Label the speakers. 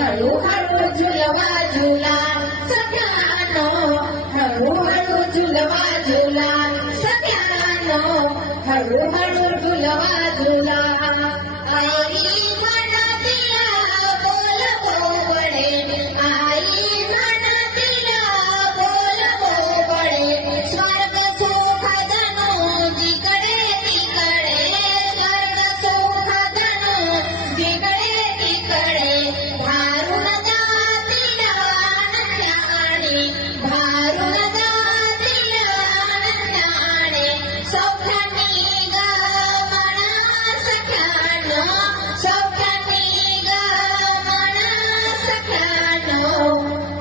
Speaker 1: हलो हरो झूलवा झोला sakyano. हरो हरो झूलवा झोला सतारो हरो हरो झूलवा झोला